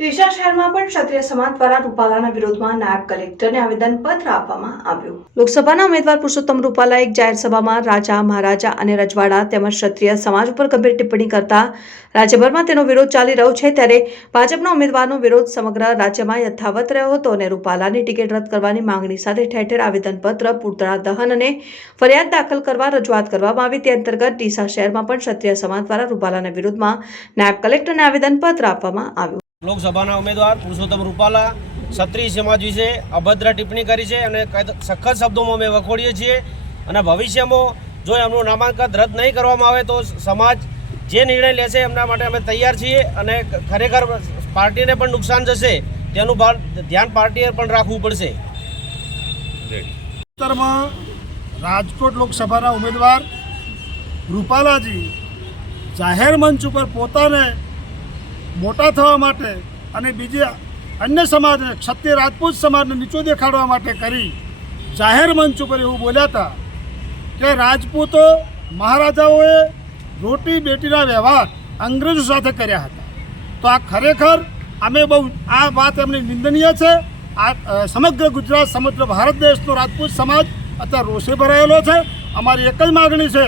ડીસા શહેરમાં પણ ક્ષત્રિય સમાજ દ્વારા રૂપાલાના વિરોધમાં નાયબ કલેક્ટરને આવેદનપત્ર આપવામાં આવ્યું. લોકસભાના ઉમેદવાર પુરુષોત્તમ રૂપાલા એક જાહેર સભામાં રાજા, મહારાજા અને રજવાડા તેમજ ક્ષત્રિય સમાજ ઉપર ગંભીર ટિપ્પણી કરતા રાજ્યભરમાં તેનો વિરોધ ચાલી રહ્યો છે ત્યારે ભાજપના ઉમેદવારનો વિરોધ સમગ્ર રાજ્યમાં યથાવત રહ્યો હતો અને રૂપાલાની ટિકિટ રદ કરવાની માંગણી સાથે ઠેર ઠેર આવેદનપત્ર પૂતળા દહન અને ફરિયાદ દાખલ કરવા રજૂઆત કરવામાં આવી. તે અંતર્ગત ડીસા શહેરમાં પણ ક્ષત્રિય સમાજ દ્વારા રૂપાલાના વિરોધમાં નાયબ કલેક્ટરને આવેદનપત્ર આપવામાં આવ્યું. લોકસભાના ઉમેદવાર પુરુષોત્તમ રૂપાલા, ક્ષત્રિય સમાજ વિશે અભદ્ર ટિપ્પણી કરી છે અને સખત શબ્દોમાં અમે વખોડીએ છીએ. અને ભવિષ્યમાં જો એમનું નામાંકન રદ નહીં કરવામાં આવે તો સમાજ જે નિર્ણય લેશે એમના માટે અમે તૈયાર છીએ અને ખરેખર પાર્ટીને પણ નુકસાન જશે તેનું ભાર- ધ્યાન પાર્ટીએ પણ રાખવું પડશે. ઉત્તરમાં રાજકોટ લોકસભાના ઉમેદવાર રૂપાલાજી જાહેર મંચ ઉપર પોતાને મોટા થવા માટે અને બીજે અન્ય સમાજને ક્ષત્રિય રાજપૂત સમાજને નીચો દેખાડવા માટે કરી જાહેર મંચ ઉપર એવું બોલ્યા હતા કે રાજપૂતો મહારાજાઓએ રોટી બેટીના વ્યવહાર અંગ્રેજો સાથે કર્યા હતા. તો આ ખરેખર અમે બહુ આ વાત એમની નિંદનીય છે. આ સમગ્ર ગુજરાત, સમગ્ર ભારત દેશનો રાજપૂત સમાજ અત્યારે રોષે ભરાયેલો છે. અમારી એક જ માગણી છે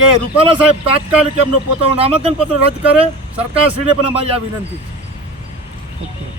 કે રૂપાલા સાહેબ તાત્કાલિક એમનું પોતાનું નામાંકન પત્ર રદ કરે. સરકારશ્રીને પણ અમારી આ વિનંતી છે.